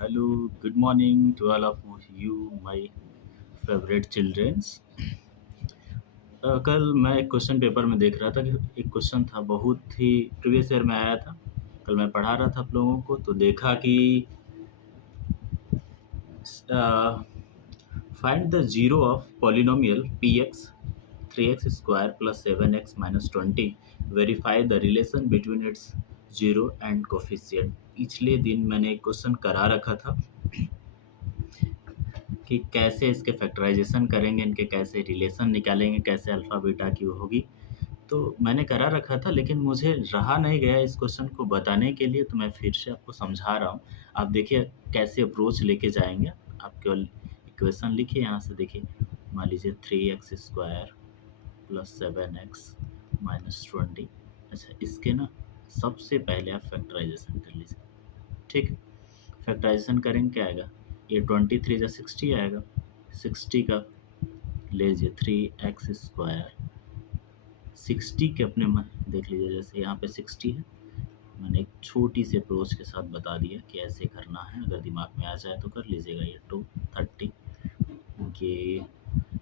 Hello, good morning to all of you, my favorite childrens. कल मैं एक question paper में देख रहा था कि एक क्वेश्चन था बहुत ही प्रीवियस ईयर में आया था। कल मैं पढ़ा रहा था आप लोगों को तो देखा कि find the zero of polynomial p x 3x² plus 7x minus 20 verify the relation between its zero and coefficient. पिछले दिन मैंने एक क्वेश्चन करा रखा था कि कैसे इसके फैक्टराइजेशन करेंगे, इनके कैसे रिलेशन निकालेंगे, कैसे अल्फ़ा बीटा की वो होगी। तो मैंने करा रखा था लेकिन मुझे रहा नहीं गया इस क्वेश्चन को बताने के लिए, तो मैं फिर से आपको समझा रहा हूँ। आप देखिए कैसे अप्रोच लेके जाएँगे। आप केवल इक्वेशन लिखिए यहाँ से, देखिए मान लीजिए 3x² प्लस 7x माइनस 20। अच्छा, इसके ना सबसे पहले आप फैक्टराइजेशन कर लीजिए, ठीक है। फैक्टराइजेशन करेंगे क्या आएगा, ये 23 जा 60 आएगा। 60 का ले लीजिए 3x²। 60 के अपने मन देख लीजिए, जैसे यहाँ पे 60 है, मैंने एक छोटी सी अप्रोच के साथ बता दिया कि ऐसे करना है। अगर दिमाग में आ जाए तो कर लीजिएगा। ये 230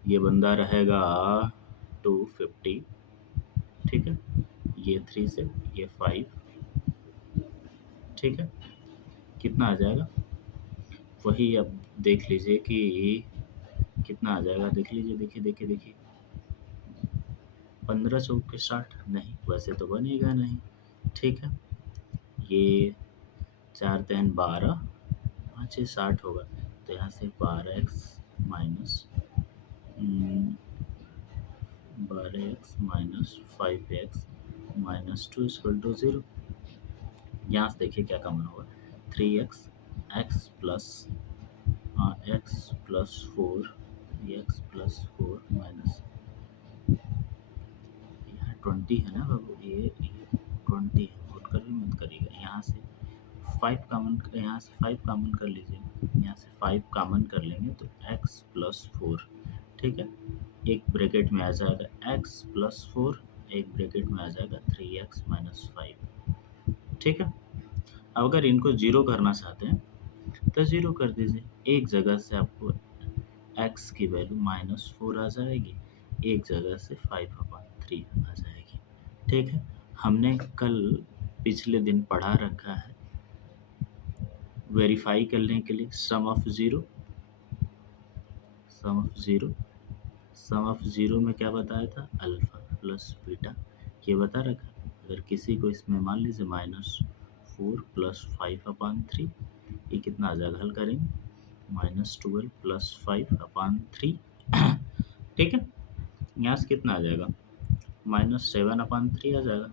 ये बंदा रहेगा 250, ठीक है। ये 3 से ये 5, ठीक है। कितना आ जाएगा वही अब देख लीजिए कि कितना आ जाएगा। देख लीजिए, देखिए 15 चौक के 60 नहीं, वैसे तो बनेगा नहीं, ठीक है। ये 4 3 12, 5 6 60 होगा। तो यहाँ से 12x minus 5x minus 2 equal to 0। यहाँ से देखिए क्या कॉमन होगा, 3x x plus x plus 4 x plus 4 minus 20 है ना बाबू, ये 20 है, नोट कर भी मत करिएगा। यहाँ से 5 कॉमन, यहाँ से 5 कॉमन कर लीजिए, यहाँ से 5 कॉमन कर लेंगे तो x प्लस 4, ठीक है। एक ब्रैकेट में आ जाएगा x प्लस 4, एक ब्रैकेट में आ जाएगा 3x माइनस 5, ठीक है। अब अगर इनको जीरो करना चाहते हैं तो जीरो कर दीजिए। एक जगह से आपको x की वैल्यू -4 आ जाएगी, एक जगह से 5/3 आ जाएगी, ठीक है। हमने कल पिछले दिन पढ़ा रखा है वेरीफाई करने के लिए sum of zero. Sum of zero में क्या बताया था, अल्फ़ा प्लस बीटा, ये बता रखा। अगर किसी को इसमें मान लीजिए -4 प्लस 5/3, ये कितना आ जाएगा, हल करेंगे -12 प्लस 5/3, ठीक है। यहाँ से कितना आ जाएगा, -7/3 आ जाएगा।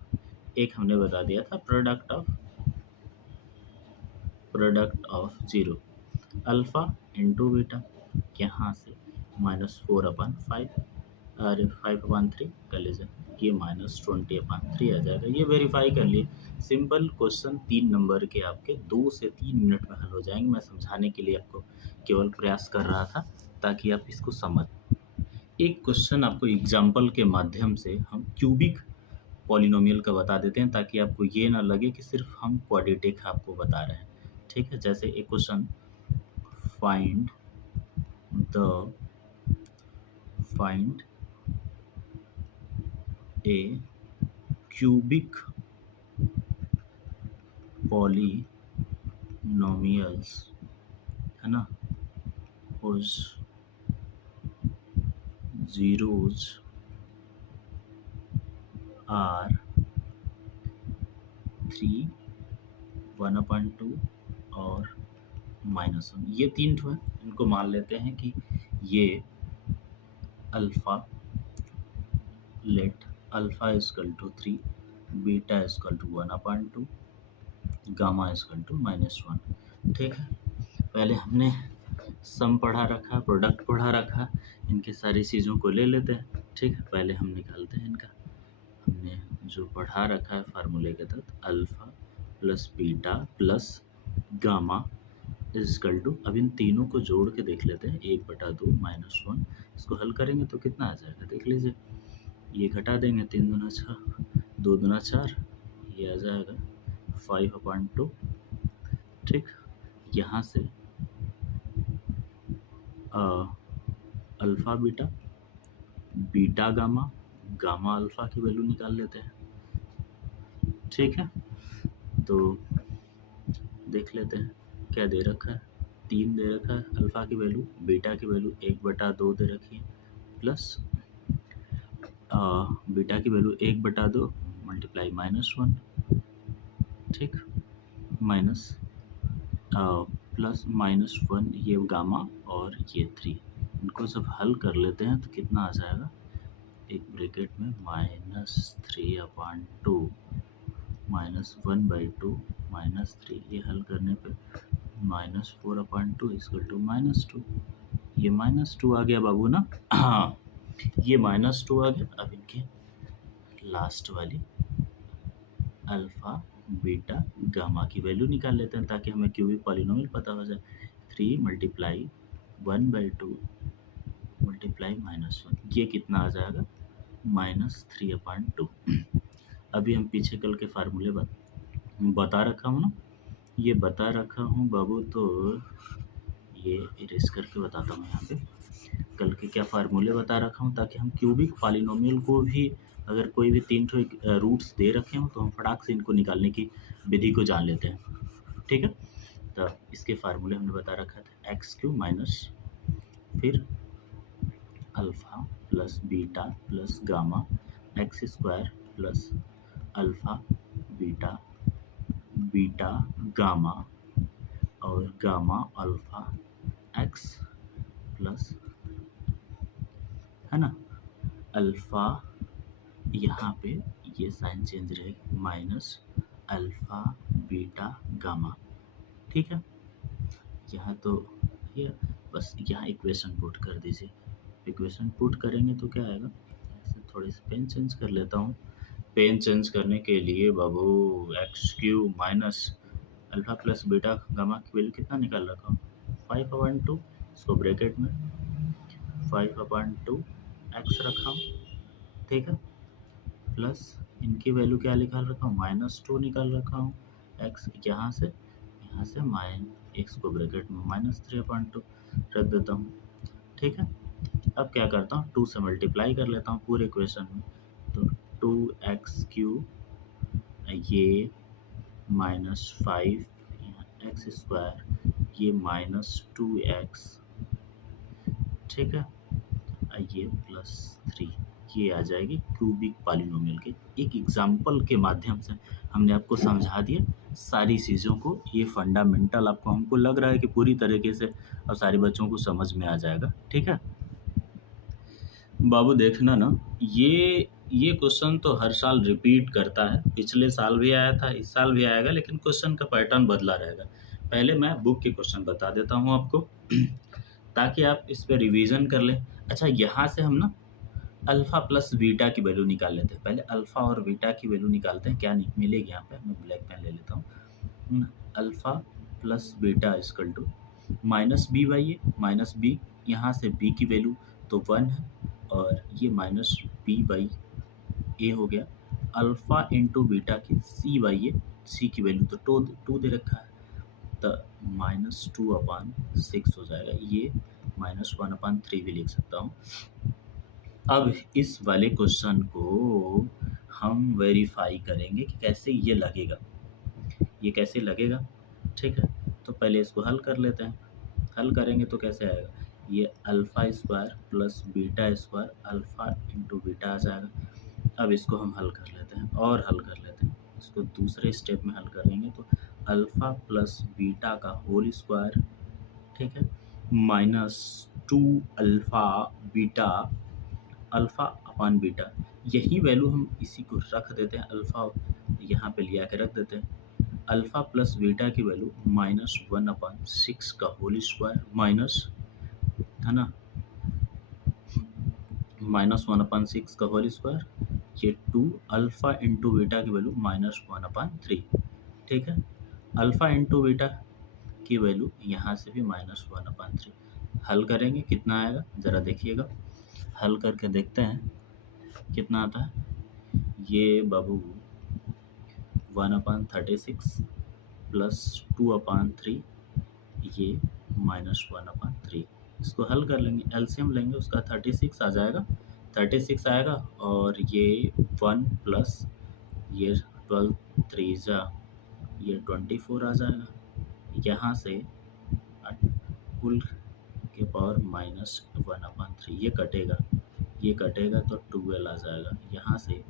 एक हमने बता दिया था product of zero alpha into beta, यहाँ से -4/5 अरे 5/3 कर लीजिए, ये -20/3 आ जाएगा। ये वेरीफाई कर लिए। सिंपल क्वेश्चन 3 नंबर के आपके 2 से 3 मिनट में हल हो जाएंगे। मैं समझाने के लिए आपको केवल प्रयास कर रहा था ताकि आप इसको समझ। एक क्वेश्चन आपको एग्जाम्पल के माध्यम से हम क्यूबिक पॉलिनोमियल का बता देते हैं ताकि आपको ये ना लगे कि सिर्फ हम क्वाड्रेटिक आपको बता रहे हैं, ठीक है। जैसे एक क्वेश्चन, फाइंड ए क्यूबिक पॉलिनोमियल्स, है ना, whose zeros are 3, 1/2 और -1। ये 3 ठो है, इनको मान लेते हैं कि ये alpha, let alpha equal to 3, beta equal to 1/2, gamma equal to -1, ठीक है। पहले हमने सम पढ़ा रखा, प्रोडक्ट पढ़ा रखा, इनके सारी चीज़ों को ले लेते हैं, ठीक है। पहले हम निकालते हैं इनका। हमने जो पढ़ा रखा है फार्मूले के तहत, alpha plus beta plus gamma equal to, अब इन तीनों को जोड़ के देख लेते हैं, 1/2 -1। इसको हल करेंगे तो कितना आ जाएगा, देख लीजिए। ये घटा देंगे, 3 दूना 6, 2 दूना 4, ये आ जाएगा 5/2, ठीक। यहाँ से alpha beta, beta gamma, gamma alpha की वैल्यू निकाल लेते हैं। ठीक है, तो देख लेते हैं क्या दे रखा है। 3 दे रखा है अल्फ़ा की वैल्यू, बीटा की वैल्यू 1/2 दे रखी है, प्लस बीटा की वैल्यू 1/2 मल्टीप्लाई -1, ठीक, माइनस प्लस -1 ये गामा और ये 3, इनको जब हल कर लेते हैं तो कितना आ जाएगा, एक ब्रैकेट में -3/2 -1/2 -3, ये हल करने पे -4/2 -2, ये -2 आ गया बाबू ना। हाँ, ये -2 आ गया। अब इनके लास्ट वाली अल्फ़ा बीटा गामा की वैल्यू निकाल लेते हैं ताकि हमें क्यूबिक पॉलिनोमियल पता हो जाए। 3 मल्टीप्लाई 1/2 मल्टीप्लाई -1, ये कितना आ जाएगा, -3/2। अभी हम पीछे कल के फार्मूले बता रखा हूँ ना, ये बता रखा हूँ बाबू, तो ये इरेज करके बताता हूँ यहाँ पे। कल के क्या फार्मूले बता रखा हूँ ताकि हम क्यूबिक पॉलिनोमियल को भी, अगर कोई भी 3 रूट्स दे रखे हों तो हम फटाक से इनको निकालने की विधि को जान लेते हैं। ठीक है, तो इसके फार्मूले हमने बता रखा था, x³ माइनस फिर alpha plus beta plus gamma x² plus alpha beta beta gamma और गामा अल्फ़ा x प्लस, है ना, अल्फ़ा, यहाँ पे ये साइन चेंज रहेगा, माइनस अल्फ़ा बीटा गामा। ठीक है, यहाँ तो ये बस यहाँ इक्वेशन पुट कर दीजिए। इक्वेशन पुट करेंगे तो क्या आएगा, ऐसे थोड़ी सी पेन चेंज कर लेता हूँ। पेन चेंज करने के लिए बाबू x³ minus alpha plus beta gamma की वैल्यू कितना निकाल रखा हूँ, 5/2, इसको ब्रैकेट में 5/2 x रखा हूँ। ठीक है, प्लस इनकी वैल्यू क्या निकाल रखा हूँ, -2 निकाल रखा हूँ। x यहाँ से x को ब्रैकेट में -3/2 रख देता हूँ। ठीक है, अब क्या करता हूँ, 2 से मल्टीप्लाई कर लेता हूँ पूरे इक्वेशन में, तो 2x³ ये -5 x², ये -2x, ठीक है, ये +3, ये आ जाएगी क्यूबिक पॉलिनोमियल के। एक एग्जाम्पल के माध्यम से हमने आपको समझा दिया सारी चीज़ों को। ये फंडामेंटल आपको, हमको लग रहा है कि पूरी तरीके से अब सारे बच्चों को समझ में आ जाएगा। ठीक है बाबू, देखना ना, ये क्वेश्चन तो हर साल रिपीट करता है, पिछले साल भी आया था, इस साल भी आएगा, लेकिन क्वेश्चन का पैटर्न बदला रहेगा। पहले मैं बुक के क्वेश्चन बता देता हूँ आपको ताकि आप इस पर रिवीजन कर लें। अच्छा, यहाँ से हम ना अल्फ़ा प्लस बीटा की वैल्यू निकाल लेते हैं। पहले अल्फ़ा और बीटा की वैल्यू निकालते हैं, क्या मिलेगी यहाँ पे, मैं ब्लैक पेन ले लेता हूँ। Alpha plus beta equal to -b/a, -b, यहाँ से b की वैल्यू तो 1 है और ये -b/a हो गया। अल्फ़ा इंटू बीटा की c/a, c की वैल्यू तो 2 दे रखा है, तो -2/6 हो जाएगा। ये -1/3 भी लिख सकता हूँ। अब इस वाले क्वेश्चन को हम वेरीफाई करेंगे कि कैसे ये लगेगा, ये कैसे लगेगा। ठीक है, तो पहले इसको हल कर लेते हैं। हल करेंगे तो कैसे आएगा, ये α² प्लस β² अल्फ़ा इंटू बीटा आ जाएगा। अब इसको हम हल कर लेते हैं और हल कर लेते हैं। इसको दूसरे स्टेप में हल करेंगे तो अल्फ़ा प्लस बीटा का होल स्क्वायर, ठीक है, -2 alpha beta, alpha upon beta, यही वैल्यू हम इसी को रख देते हैं, अल्फ़ा यहाँ पे लिया के रख देते हैं। अल्फ़ा प्लस बीटा की वैल्यू -1/6 का होल स्क्वायर माइनस, है ना, -1/6 का होल स्क्वायर, ये 2 अल्फ़ा इंटू बीटा की वैल्यू -1/3। ठीक है, अल्फ़ा इंटू बीटा की वैल्यू यहाँ से भी -1/3। हल करेंगे कितना आएगा ज़रा देखिएगा, हल करके देखते हैं कितना आता है। ये बाबू 1/36 प्लस 2/3 ये -1/3। इसको हल कर लेंगे, एलसीएम लेंगे, उसका 36 आ जाएगा, 36 आएगा, और ये 1 प्लस ये 12 3 जा ये 24 आ जाएगा। यहाँ से कुल के पावर -1/3 ये कटेगा, ये कटेगा तो 12 आ जाएगा। यहाँ से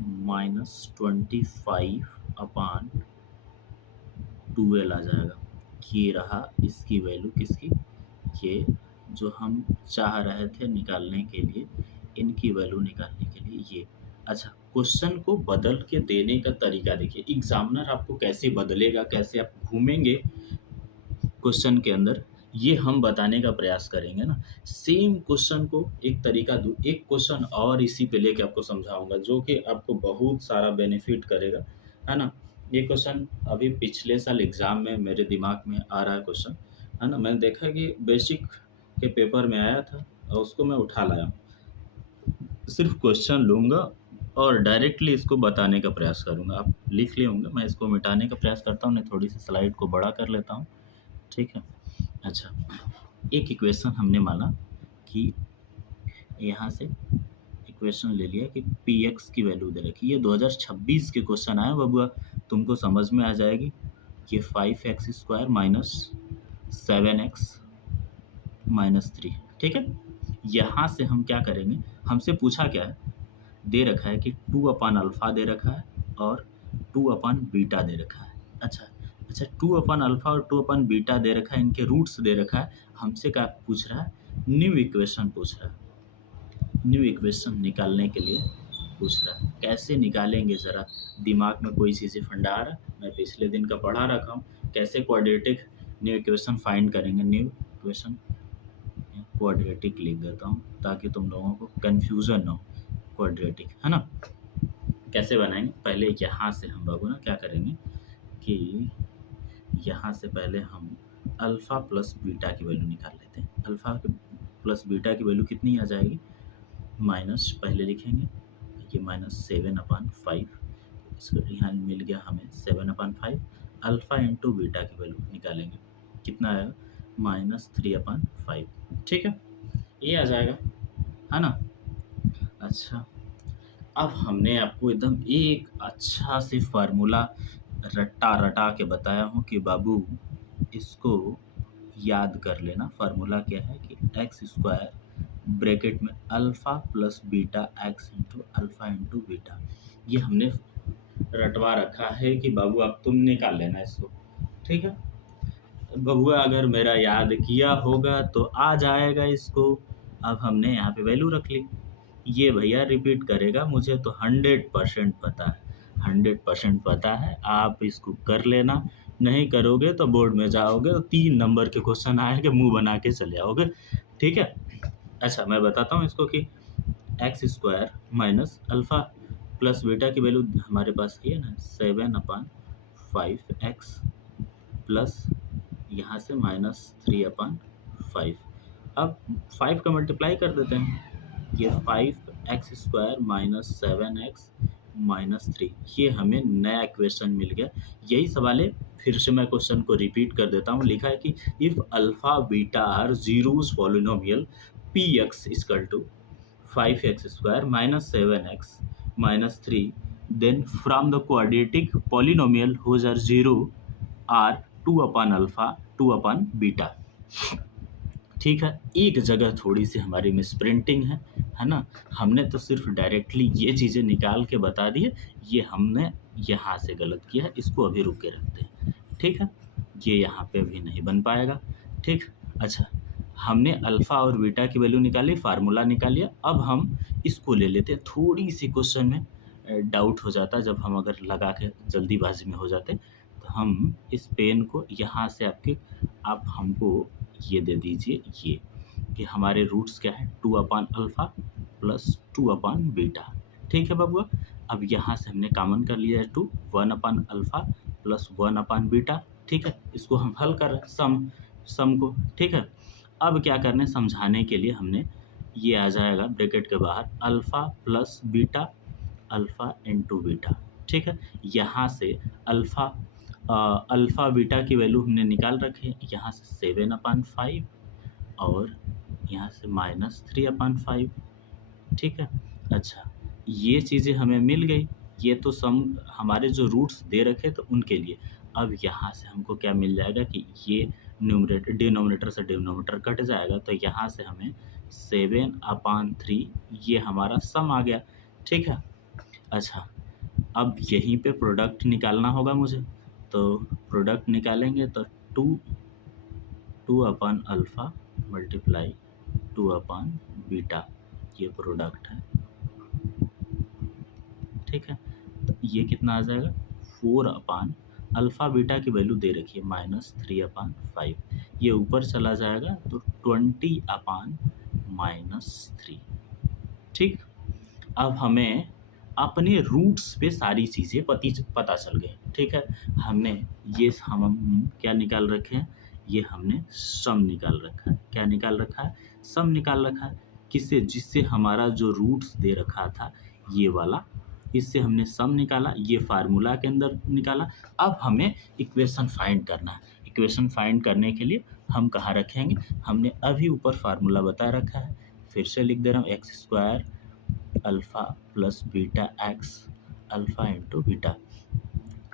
-25/12 आ जाएगा। ये रहा इसकी वैल्यू किसकी, ये जो हम चाह रहे थे निकालने के लिए, इनकी वैल्यू निकालने के लिए ये। अच्छा, क्वेश्चन को बदल के देने का तरीका देखिए, एग्जामिनर आपको कैसे बदलेगा, कैसे आप घूमेंगे क्वेश्चन के अंदर, ये हम बताने का प्रयास करेंगे ना। सेम क्वेश्चन को एक तरीका दूँ, एक क्वेश्चन और इसी पे लेके आपको समझाऊंगा, जो कि आपको बहुत सारा बेनिफिट करेगा, है ना। ये क्वेश्चन अभी पिछले साल एग्ज़ाम में मेरे दिमाग में आ रहा है क्वेश्चन, है ना। मैंने देखा कि बेसिक के पेपर में आया था और उसको मैं उठा लाया हूँ। सिर्फ क्वेश्चन लूँगा और डायरेक्टली इसको बताने का प्रयास करूँगा। आप लिख लिए होंगे, मैं इसको मिटाने का प्रयास करता हूँ, नहीं थोड़ी सी स्लाइड को बड़ा कर लेता हूँ, ठीक है। अच्छा, एक इक्वेशन हमने माना कि यहाँ से इक्वेशन ले लिया कि पी एक्स की वैल्यू दे रखी, ये 2026 के क्वेश्चन आए बबुआ, तुमको समझ में आ जाएगी। ये 5x² माइनस 7x माइनस 3, ठीक है। यहाँ से हम क्या करेंगे, हमसे पूछा क्या है, दे रखा है कि 2/अल्फ़ा दे रखा है और 2/बीटा दे रखा है। अच्छा, 2/अल्फ़ा और 2/बीटा दे रखा है, इनके रूट्स दे रखा है। हमसे क्या पूछ रहा है, न्यू इक्वेशन पूछ रहा है। न्यू इक्वेशन निकालने के लिए पूछ रहा है। कैसे निकालेंगे, ज़रा दिमाग में कोई चीज़ें फंडा आ रहा है, मैं पिछले दिन का पढ़ा रखा हूँ, कैसे क्वाड्रेटिक न्यू इक्वेशन फाइंड करेंगे। न्यू इक्वेशन क्वाड्रेटिक लिख देता हूँ ताकि तुम लोगों को कन्फ्यूज़न ना हो। क्वाड्रेटिक, है ना। कैसे बनाएंगे, पहले यहाँ से हम बाबू ना क्या करेंगे कि यहाँ से पहले हम अल्फ़ा प्लस बीटा की वैल्यू निकाल लेते हैं। अल्फ़ा प्लस बीटा की वैल्यू कितनी आ जाएगी, माइनस पहले लिखेंगे, ये -7/5, इसको यहाँ मिल गया हमें 7/5। अल्फ़ा इंटू बीटा की वैल्यू निकालेंगे, कितना आएगा, -3/5, ठीक है, ये आ जाएगा, है ना। अच्छा, अब हमने आपको एकदम एक अच्छा सी फार्मूला रटा के बताया हूँ कि बाबू इसको याद कर लेना। फार्मूला क्या है कि x² ब्रैकेट में alpha plus beta x into alpha into beta, ये हमने रटवा रखा है कि बाबू अब तुम निकाल लेना इसको, ठीक है। बबुआ अगर मेरा याद किया होगा तो आ जाएगा इसको। अब हमने यहाँ पे वैल्यू रख ली, ये भैया रिपीट करेगा, मुझे तो 100% पता है, 100% पता है। आप इसको कर लेना, नहीं करोगे तो बोर्ड में जाओगे तो 3 नंबर के क्वेश्चन आएंगे, मुंह बना के चले आओगे, ठीक है। अच्छा, मैं बताता हूँ इसको कि x² minus alpha plus beta की वैल्यू हमारे पास ये ना 7/5x प्लस यहाँ से -3/5। अब 5 का मल्टीप्लाई कर देते हैं, ये 5x² माइनस 7x माइनस 3, ये हमें नया इक्वेशन मिल गया। यही सवाल है, फिर से मैं क्वेश्चन को रिपीट कर देता हूँ। लिखा है कि if alpha beta are zeros polynomial p x equal to 5x² minus 7x minus 3, then from the quadratic polynomial whose are zero are 2/अल्फ़ा 2/बीटा, ठीक है। एक जगह थोड़ी सी हमारी मिसप्रिंटिंग है ना। हमने तो सिर्फ डायरेक्टली ये चीज़ें निकाल के बता दी है, ये हमने यहाँ से गलत किया है, इसको अभी रुक के रखते हैं, ठीक है। ये यहाँ पे अभी नहीं बन पाएगा, ठीक। अच्छा, हमने अल्फ़ा और बीटा की वैल्यू निकाली, फार्मूला निकाल लिया। अब हम इसको ले लेते हैं, थोड़ी सी क्वेश्चन में डाउट हो जाता है, जब हम अगर लगा के जल्दीबाजी में हो जाते तो हम इस पेन को यहाँ से आप हमको ये दे दीजिए, ये कि हमारे रूट्स क्या है, 2/अल्फ़ा प्लस 2/बीटा, ठीक है बबुआ। अब यहाँ से हमने कॉमन कर लिया है 2, 1/अल्फ़ा प्लस 1/बीटा, ठीक है। इसको हम हल कर रहे हैं सम को, ठीक है। अब क्या करना है, समझाने के लिए हमने ये आ जाएगा ब्रैकेट के बाहर alpha plus beta alpha into beta, ठीक है। यहाँ से अल्फ़ा अल्फ़ा बीटा की वैल्यू हमने निकाल रखी है, यहाँ से 7/5 और यहाँ से -3/5, ठीक है। अच्छा, ये चीज़ें हमें मिल गई, ये तो सम हमारे जो रूट्स दे रखे तो उनके लिए। अब यहाँ से हमको क्या मिल जाएगा कि ये डिनोमिनेटर से डिनोमिनेटर कट जाएगा, तो यहाँ से हमें 7/3 ये हमारा सम आ गया, ठीक है। अच्छा, अब यहीं पे प्रोडक्ट निकालना होगा मुझे, तो प्रोडक्ट निकालेंगे तो 2/अल्फ़ा मल्टीप्लाई 2/बीटा, ये प्रोडक्ट है, ठीक है। तो ये कितना आ जाएगा, 4/अल्फ़ा बीटा की वैल्यू दे रखी है -3/5, ये ऊपर चला जाएगा तो 20/-3, ठीक। अब हमें अपने रूट्स पे सारी चीज़ें पता चल गई, ठीक है। हमने ये हम क्या निकाल रखे हैं, ये हमने सम निकाल रखा है। क्या निकाल रखा है, सम निकाल रखा है। किससे, जिससे हमारा जो रूट्स दे रखा था ये वाला, इससे हमने सम निकाला, ये फार्मूला के अंदर निकाला। अब हमें इक्वेशन फाइंड करना है। इक्वेशन फाइंड करने के लिए हम कहाँ रखेंगे, हमने अभी ऊपर फार्मूला बता रखा है, फिर से लिख दे रहा हूँ, x² alpha plus beta x alpha into beta.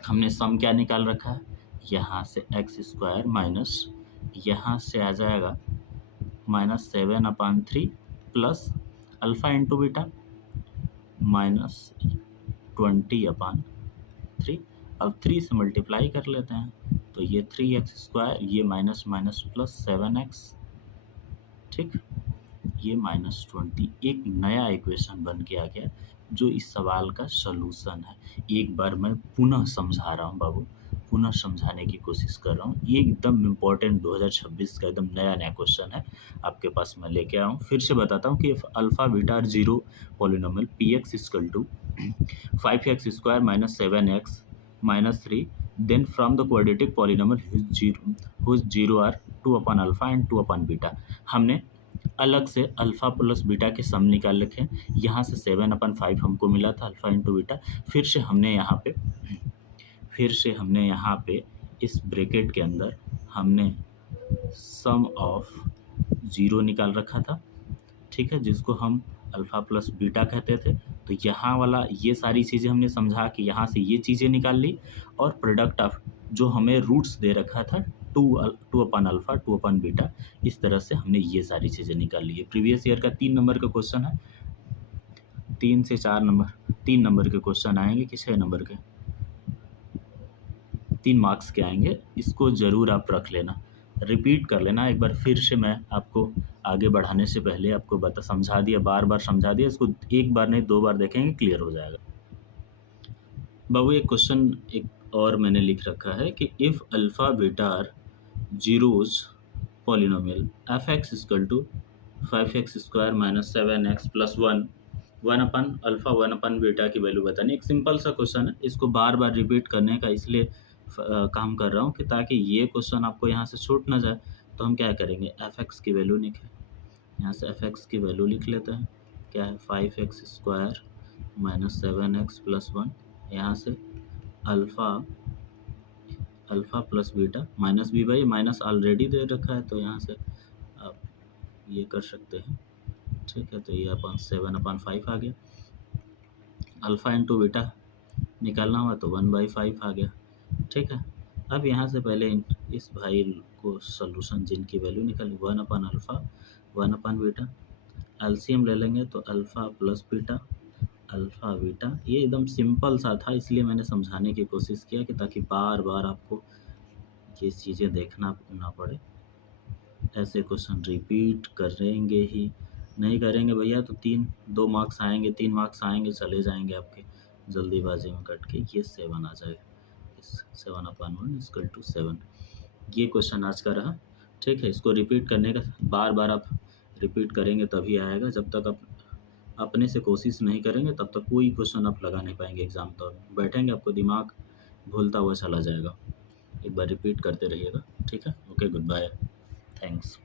हमने सम क्या निकाल रखा है, यहाँ से x² माइनस यहाँ से आ जाएगा -7/3 प्लस अल्फ़ा इंटू बीटा -20/3। अब 3 से मल्टीप्लाई कर लेते हैं, तो ये 3x², ये माइनस माइनस प्लस 7x, ठीक। ये -20 एक नया इक्वेशन बन के आ गया, जो इस सवाल का सॉल्यूशन है। एक बार मैं पुनः समझा रहा हूँ बाबू, पुनः समझाने की कोशिश कर रहा हूँ। ये एकदम इम्पोर्टेंट 2026 का एकदम नया क्वेश्चन है, आपके पास मैं लेके आया हूँ। फिर से बताता हूँ कि alpha beta are zero polynomial px equal to 5x² - 7x - 3, then from the quadratic polynomial whose zero are 2/अल्फ़ा and 2/बीटा। हमने अलग से अल्फ़ा प्लस बीटा के सम निकाल रखे हैं। यहाँ से 7/5 हमको मिला था अल्फ़ा इंटू बीटा। फिर से हमने यहाँ पे इस ब्रैकेट के अंदर हमने सम ऑफ ज़ीरो निकाल रखा था, ठीक है, जिसको हम अल्फ़ा प्लस बीटा कहते थे। तो यहाँ वाला ये सारी चीज़ें हमने समझा कि यहाँ से ये चीज़ें निकाल ली, और प्रोडक्ट ऑफ जो हमें रूट्स दे रखा था 2/अल्फ़ा 2/बीटा, इस तरह से हमने ये सारी चीज़ें निकाल ली है। प्रीवियस ईयर का 3 नंबर का क्वेश्चन है, 3 से 4 नंबर, 3 नंबर के क्वेश्चन आएंगे कि 6 नंबर के, 3 मार्क्स के आएंगे। इसको ज़रूर आप रख लेना, रिपीट कर लेना एक बार। फिर से मैं आपको आगे बढ़ाने से पहले आपको समझा दिया, बार बार समझा दिया, इसको एक बार नहीं 2 बार देखेंगे, क्लियर हो जाएगा। बाबू एक क्वेश्चन एक और मैंने लिख रखा है कि if alpha beta are zeros polynomial f(x) equal to 5x² - 7x + 1 1/अल्फ़ा 1/बीटा की वैल्यू बतानी। एक सिंपल सा क्वेश्चन है, इसको बार बार रिपीट करने का इसलिए काम कर रहा हूँ कि ताकि ये क्वेश्चन आपको यहाँ से छूट ना जाए। तो हम क्या करेंगे, f(x) की वैल्यू लिखें, यहाँ से f(x) की वैल्यू लिख लेते हैं। क्या है, 5x² - 7x + 1, यहाँ से alpha plus beta minus b by minus already दे रखा है, तो यहाँ से आप ये कर सकते हैं, ठीक है। तो ये 7/5 आ गया। अल्फ़ा इंटू बीटा निकालना हुआ तो 1/5 आ गया, ठीक है। अब यहाँ से पहले इस भाई को सॉल्यूशन जिनकी वैल्यू निकाली 1/अल्फ़ा 1/बीटा, एलसीएम ले लेंगे तो alpha plus beta alpha beta. ये एकदम सिंपल सा था, इसलिए मैंने समझाने की कोशिश किया कि ताकि बार बार आपको ये चीज़ें देखना ना पड़े। ऐसे क्वेश्चन रिपीट करेंगे ही, नहीं करेंगे भैया तो 2 मार्क्स आएंगे, 3 मार्क्स आएंगे, चले जाएंगे आपके जल्दीबाजी में कट के। ये 7 आ जाएगा, 7/1 = 7। ये क्वेश्चन आज का रहा, ठीक है। इसको रिपीट करने का बार बार आप रिपीट करेंगे तभी आएगा। जब तक आप अपने से कोशिश नहीं करेंगे तब तक कोई क्वेश्चन आप लगा नहीं पाएंगे एग्ज़ाम। तो बैठेंगे आपको दिमाग भूलता हुआ चला जाएगा। एक बार रिपीट करते रहिएगा, ठीक है। Okay, good bye, thanks.